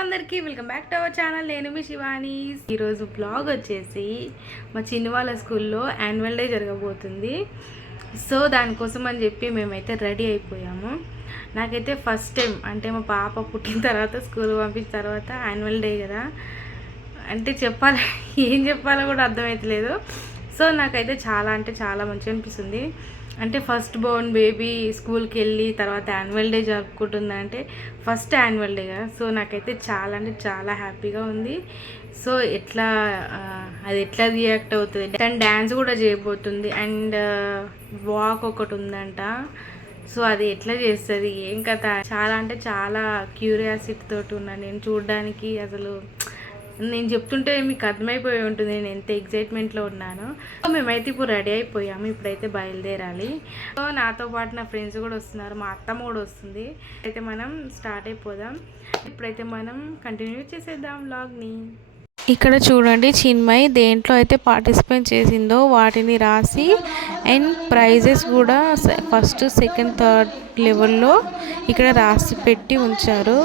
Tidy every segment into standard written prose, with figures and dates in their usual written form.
అందరికీ welcome back to our channel. నేను మీ శివాని. ఈరోజు బ్లాగ్ వచ్చేసి మా చిన్న వాళ్ళ స్కూల్లో యాన్యువల్ డే జరగబోతుంది. సో దానికోసం అని చెప్పి మేమైతే రెడీ అయిపోయాము. నాకైతే ఫస్ట్ టైం అంటే మా పాప పుట్టిన తర్వాత స్కూల్ పంపించిన తర్వాత యాన్యువల్ డే కదా, అంటే ఏం చెప్పాలో కూడా అర్థమవుతలేదు. సో నాకైతే చాలా అంటే చాలా మంచిగా అనిపిస్తుంది. అంటే ఫస్ట్ బోర్న్ బేబీ స్కూల్కి వెళ్ళి తర్వాత యాన్యువల్ డే జరుపుకుంటుందంటే ఫస్ట్ యాన్యువల్ డే కదా. సో నాకైతే చాలా అంటే చాలా హ్యాపీగా ఉంది. సో అది ఎట్లా రియాక్ట్ అవుతుంది, అండ్ డ్యాన్స్ కూడా చేయబోతుంది, అండ్ వాక్ ఒకటి ఉందంట. సో అది ఎట్లా చేస్తుంది ఏం కథ, చాలా అంటే చాలా క్యూరియాసిటీ తోటి ఉన్నాను నేను చూడడానికి. అసలు నేను చెప్తుంటే మీకు అర్థమైపోయి ఉంటుంది నేను ఎంత ఎగ్జైట్మెంట్లో ఉన్నాను. సో మేమైతే ఇప్పుడు రెడీ అయిపోయాము, ఇప్పుడైతే బయలుదేరాలి. సో నాతో పాటు నా ఫ్రెండ్స్ కూడా వస్తున్నారు, మా అత్తమ్మ కూడా వస్తుంది. అయితే మనం స్టార్ట్ అయిపోదాం. ఇప్పుడైతే మనం కంటిన్యూ చేసేద్దాం వ్లాగ్ని. ఇక్కడ చూడండి చిన్మయ్ దేంట్లో అయితే పార్టిసిపేట్ చేసిందో వాటిని రాసి అండ్ ప్రైజెస్ కూడా ఫస్ట్ సెకండ్ థర్డ్ లెవెల్లో ఇక్కడ రాసి పెట్టి ఉంచారు.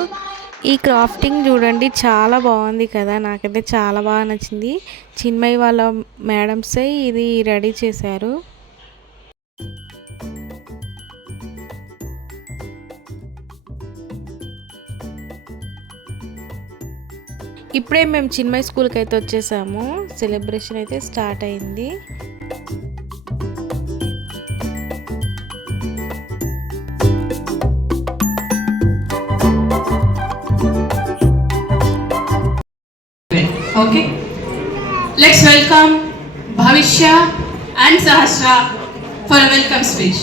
ఈ క్రాఫ్టింగ్ చూడండి చాలా బాగుంది కదా, నాకైతే చాలా బాగా నచ్చింది. చిన్మయ్ వాళ్ళ మేడమ్సే ఇది రెడీ చేశారు. ఇప్పుడే మేము చిన్మయ్ స్కూల్కి అయితే వచ్చేసాము. సెలబ్రేషన్ అయితే స్టార్ట్ అయింది. Okay, let's welcome Bhavishya and Sahasra for a welcome speech.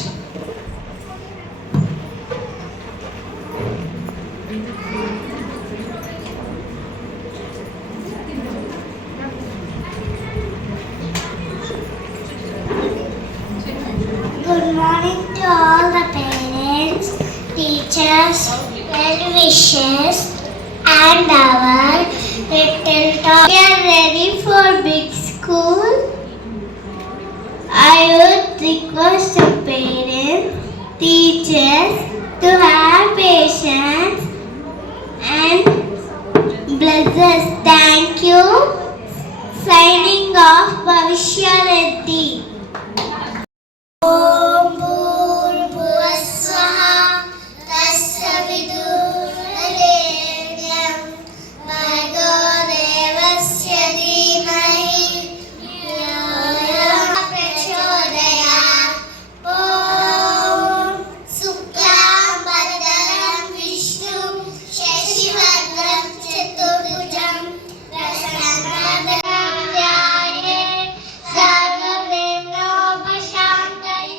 Good morning to all the parents, teachers, well-wishers and our little talk. We are ready for big school. I would request the parents, teachers to have patience and bless us. Thank you. Signing off, Bhavishya Reddy. Om Bhurvaswaha Tassavidurenyam Bhargo Devasya Dhimahi Dhyo Prachodayat. Om Suklam Bhadram Vishnu Shashivardhanam Chaturbhujam Prasannavatram Dhyaye Sarvabhyopashantaye.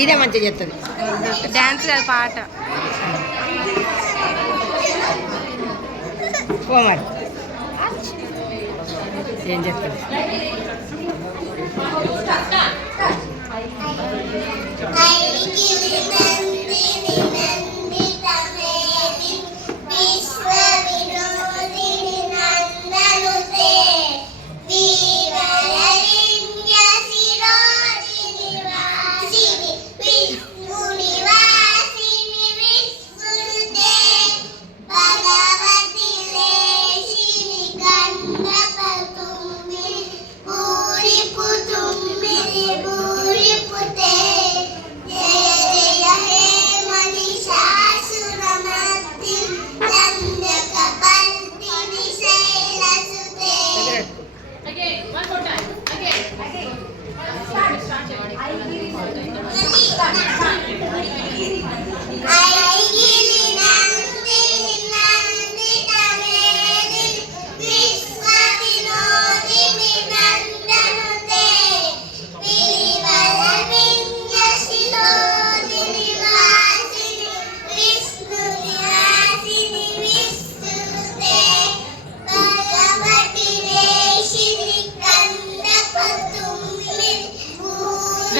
ఇదే మంచిగా చెప్తుంది డ్యాన్స్ కాదు పాట. కోమర్ ఏం చెప్తుంది Bhagavati Leshini Kanda Patumbi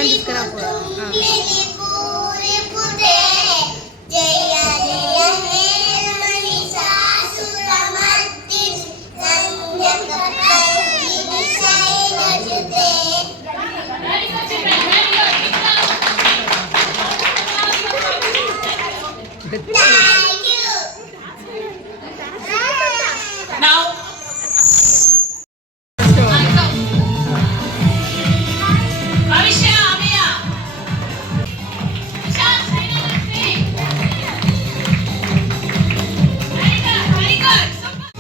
వాళ్ళని తీసుకురా పో. జయ జయ హే మహిషాసురమర్దిని నందకర్ణిని శైలజుతే. Thank you. Now, Bhavishya, Amiya. Ishan, Srinivasi. Very good, very good. Super.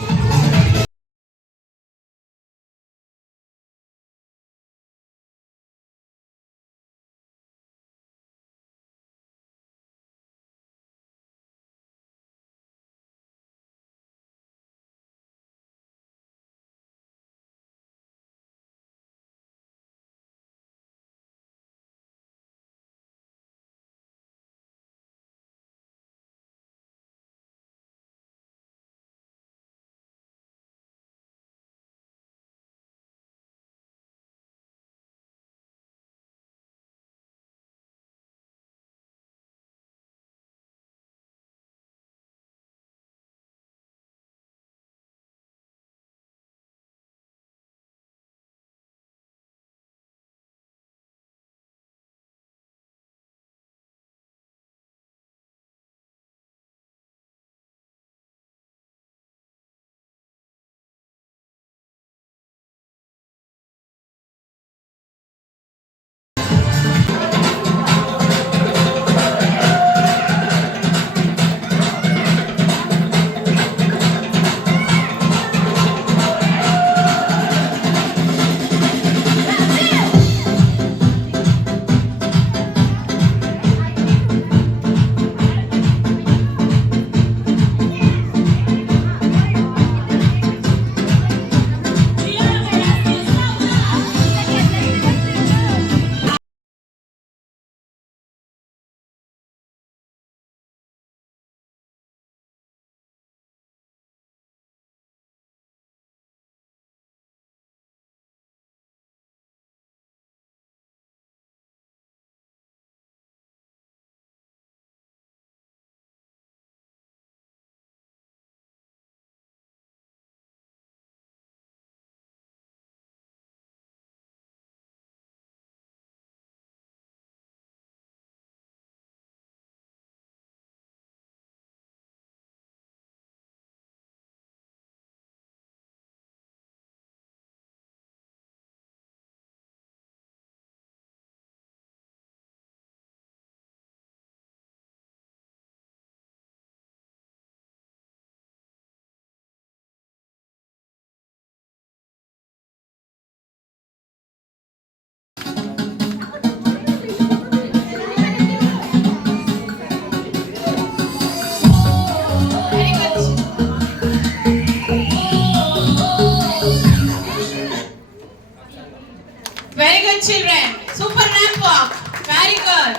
Very good, children. Super ramp walk. Very good.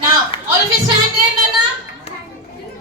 Now, all of you stand there, Nana.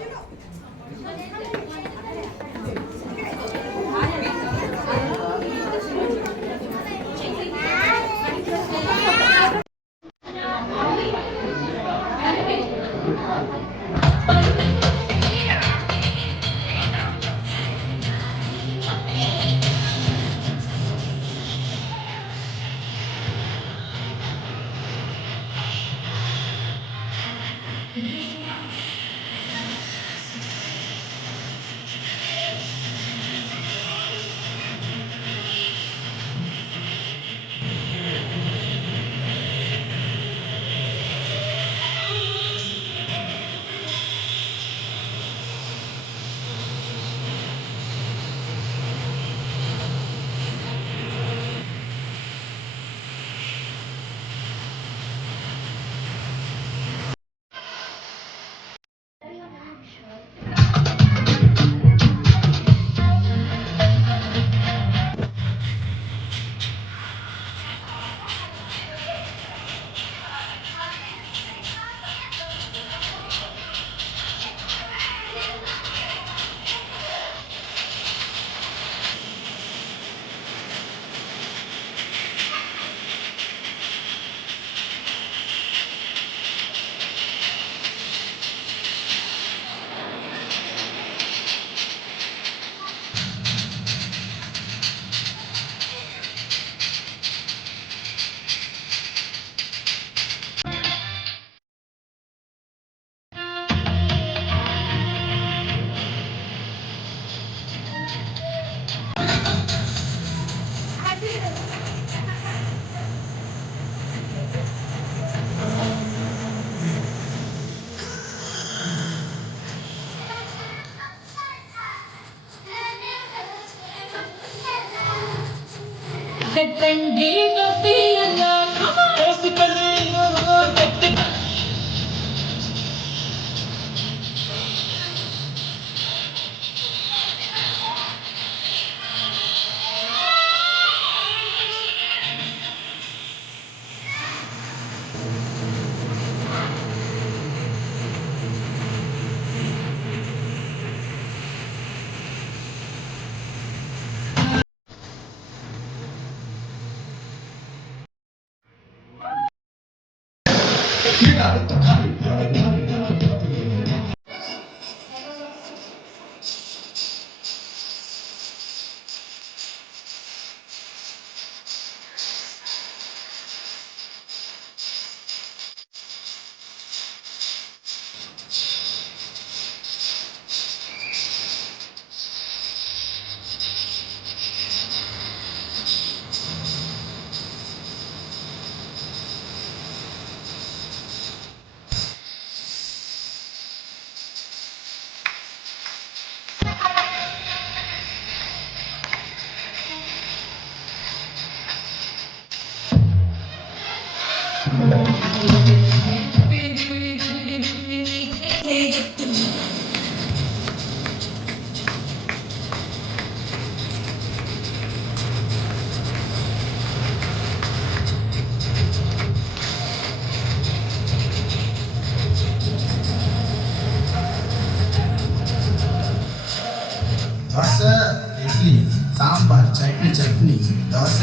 Dosa ఇడ్లీ సాంబార్ చట్నీ చట్నీ దోశ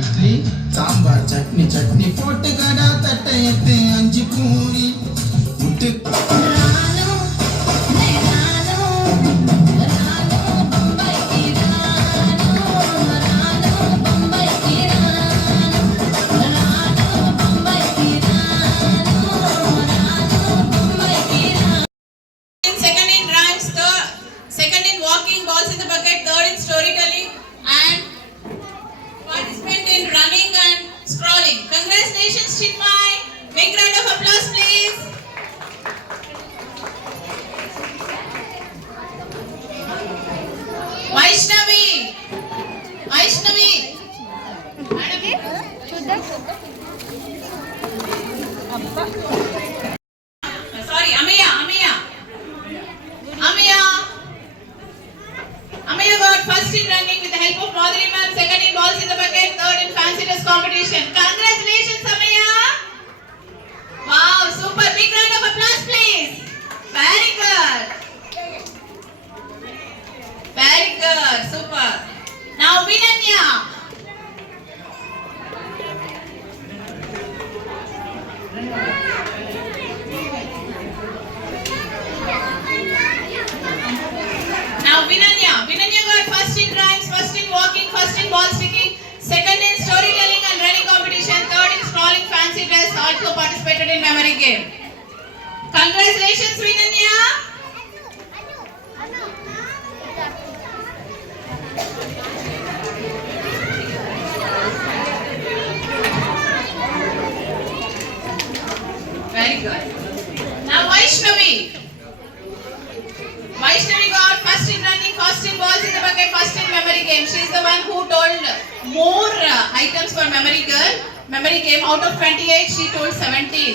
ఇడ్లీ సాంబార్ చట్నీ చట్నీ పొట్టుగడ తట్ట ఎత్తే అంజి పూరి ముట్టు Second in rhymes, second in walking, balls in the bucket, third in storytelling, and participant in running and scrolling. Congratulations, Chinmay. Big round of applause, please. Vaishnavi. Vaishnavi. Sorry, Amiya. Amiya got first in running with the help of Madhuri ma'am, second in balls in the bucket, third in fancy dress competition. Congratulations, Amiya! Wow, super! Big round of applause, please. Very good. Very good, super. Now Vinanya. Now Vinanya got first in rhymes, first in walking, first in ball sticking, second in storytelling and running competition, third in scrolling fancy dress, also participated in memory game. Congratulations, Vinanya! Very good. Now Vaishnavi. Vaishnavi got first in running, first in balls in the bucket, first in memory game. She is the one who told more items for memory game. Out of 28, she told 17.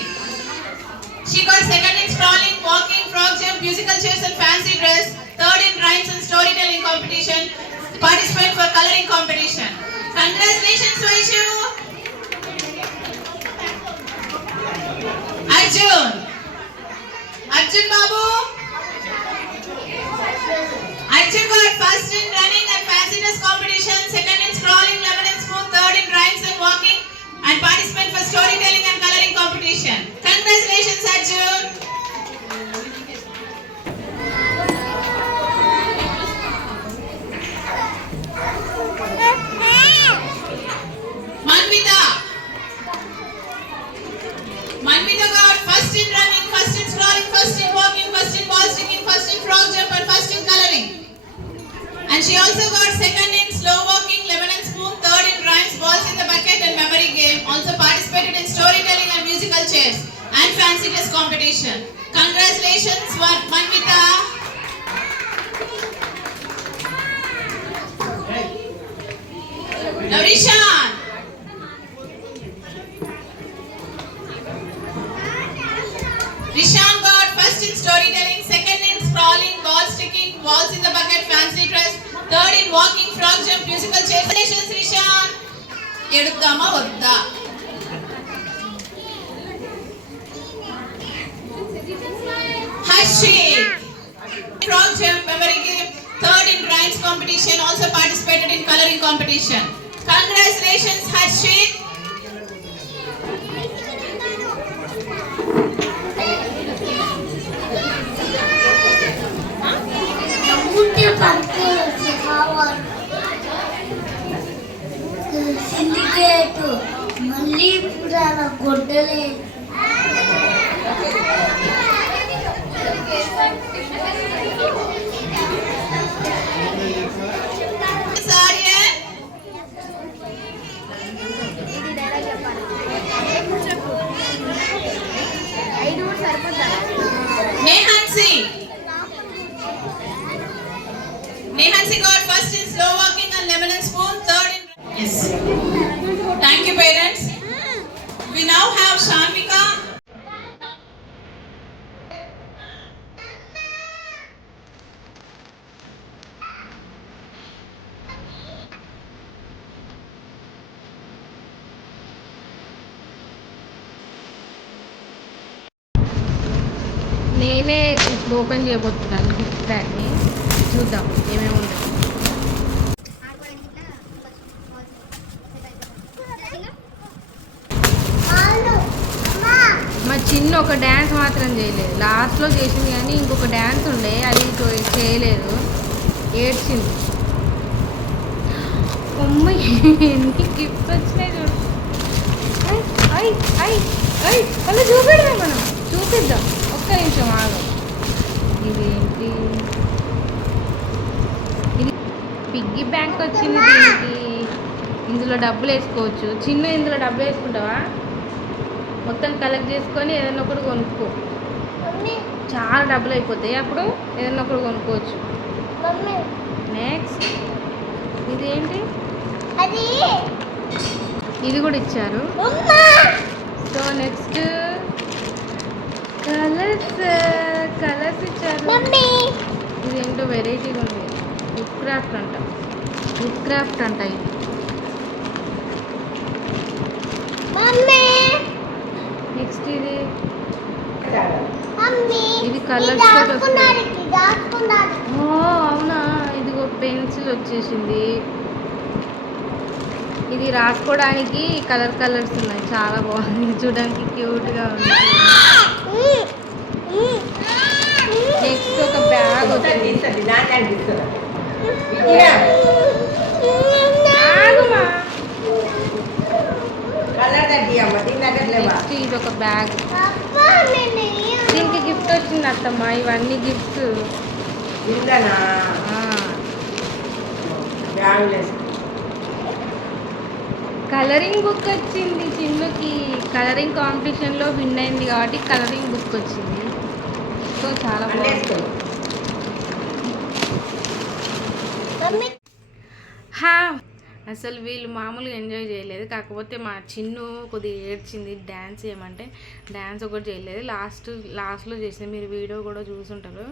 She got second in scrolling, walking, frog jump, musical chairs and fancy dress. Third in rhymes and storytelling competition. Participant for coloring competition. Congratulations, Vaishu. Arjun Babu. Arjun got first in running and fancy dress competition, second in scrolling, lemon and spoon, third in rhymes and walking, and participant for storytelling and coloring competition. Congratulations, Arjun. Manvita got first in running, first in scrolling, first in walking, first in ball sticking, first in frog jump and first in coloring. And she also got second in slow walking, lemon and spoon, third in rhymes, balls in the bucket and memory game. Also participated in storytelling and musical chairs and fancy dress competition. Congratulations, Manvita. Now Rishan. Rishan got first in storytelling, second in sprawling, ball sticking, balls in the bucket, fancy dress, third in walking, frog jump, musical chairs. Congratulations, Rishan. Edudama vadda. Harshit. Frog jump, memory game, third in rhymes competition, also participated in coloring competition. Congratulations, Harshit. Syndicate మళ్ళీ ఇప్పుడు అలా గొడ్డలే Nehansi got first in slow walking and lemon and spoon, third in... Yes. Thank you, parents. We now have Shanvika. నేనే ఓపెన్ చేయబోతున్నాను గిఫ్ట్ బ్యాగ్ని. చూద్దాం ఏమేమి ఉందో. మా చిన్న ఒక డ్యాన్స్ మాత్రం చేయలేదు, లాస్ట్లో చేసింది కానీ ఇంకొక డ్యాన్స్ ఉండే అది చేయలేదు, ఏడ్చింది. అమ్మ ఎన్ని గిఫ్ట్స్ వచ్చినాయి చూడు. అలా చూపెడదాం, మనం చూపిద్దాం. ఒక్క నిమిషం ఆగు. ఇదేంటి? ఇది పిగ్గీ బ్యాంక్ వచ్చింది దీనికి. ఇందులో డబ్బులు వేసుకోవచ్చు. చిన్న ఇందులో డబ్బులు వేసుకుంటావా? మొత్తం కలెక్ట్ చేసుకొని ఏదైనా ఒకటి కొనుక్కో. చాలా డబ్బులు అయిపోతాయి, అప్పుడు ఏదైనా ఒకటి కొనుక్కోవచ్చు. నెక్స్ట్ ఇదేంటి? ఇది కూడా ఇచ్చారు. సో నెక్స్ట్ కలర్స్ ఇచ్చారు. ఇదేంటో వెరైటీగా ఉంది. వుడ్ క్రాఫ్ట్ అంట ఇది. నెక్స్ట్ ఇది కలర్స్ తోటి వస్తుంది. ఓ అవునా, ఇదిగో పెన్సిల్ వచ్చేసింది. ఇది రాసుకోవడానికి కలర్స్ ఉన్నాయి. చాలా బాగుంది, చూడడానికి క్యూట్గా ఉంది. నెక్స్ట్ ఒక బ్యాగ్ వచ్చింది. నెక్స్ట్ ఇది ఒక బ్యాగ్. దీనికి గిఫ్ట్ వచ్చింది అత్తమ్మ. ఇవన్నీ గిఫ్ట్స్. కలరింగ్ బుక్ వచ్చింది చిన్నుకి. కలరింగ్ కాంపిటీషన్లో విన్ అయింది కాబట్టి కలరింగ్ బుక్ వచ్చింది. సో చాలా బాగుంది. అసలు వీళ్ళు మామూలుగా ఎంజాయ్ చేయలేదు. కాకపోతే మా చిన్ను కొద్దిగా ఏడ్చింది డ్యాన్స్ చేయమంటే. డ్యాన్స్ ఒకటి చేయలేదు, లాస్ట్లో చేసింది. మీరు వీడియో కూడా చూసుంటారు.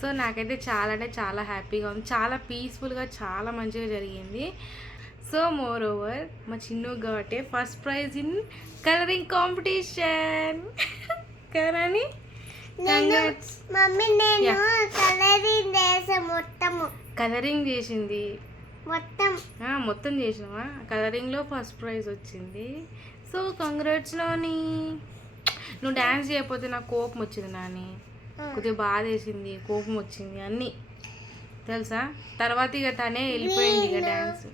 సో నాకైతే చాలా అంటే చాలా హ్యాపీగా ఉంది. చాలా పీస్ఫుల్గా, చాలా మంచిగా జరిగింది. సో మోర్ ఓవర్ మా చిన్ను కాబట్టి first prize in colouring competition కరాని. కలరింగ్ చేసింది మొత్తం చేసినావా? కలరింగ్లో ఫస్ట్ ప్రైజ్ వచ్చింది. So congrats Nani. నువ్వు డ్యాన్స్ చేయకపోతే నాకు కోపం వచ్చింది నాని. కొద్దిగా బాధ వేసింది, కోపం వచ్చింది, అన్నీ తెలుసా. తర్వాత ఇక తనే వెళ్ళిపోయింది ఇక డ్యాన్స్.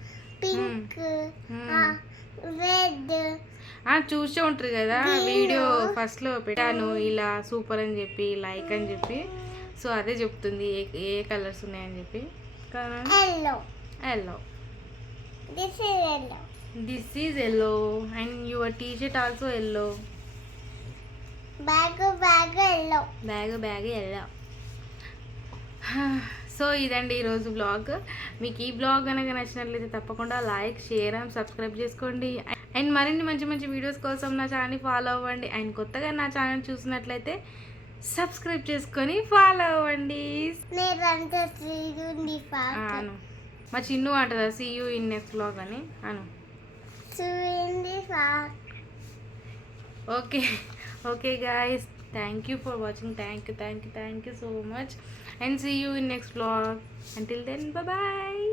చూసే ఉంటారు కదా వీడియో, ఫస్ట్లో పెట్టాను ఇలా సూపర్ అని చెప్పి, లైక్ అని చెప్పి. సో అదే చెప్తుంది ఏ కలర్స్ ఉన్నాయని చెప్పి. Yellow. This is yellow and your t-shirt also yellow. Bag yellow. So ఇదండి ఈరోజు బ్లాగ్. మీకు ఈ బ్లాగ్ కనుక నచ్చినట్లయితే తప్పకుండా లైక్, షేర్ అండ్ సబ్స్క్రైబ్ చేసుకోండి. అండ్ మరిన్ని మంచి మంచి వీడియోస్ కోసం నా ఛానల్ని ఫాలో అవ్వండి. అండ్ కొత్తగా నా ఛానల్ చూసినట్లయితే సబ్స్క్రైబ్ చేసుకొని ఫాలో అవ్వండి. అను మా చిన్ను అంటదా see you in next blog అని Anu. Okay guys, thank you for watching. Thank you so much and see you in next vlog. Until then, bye bye.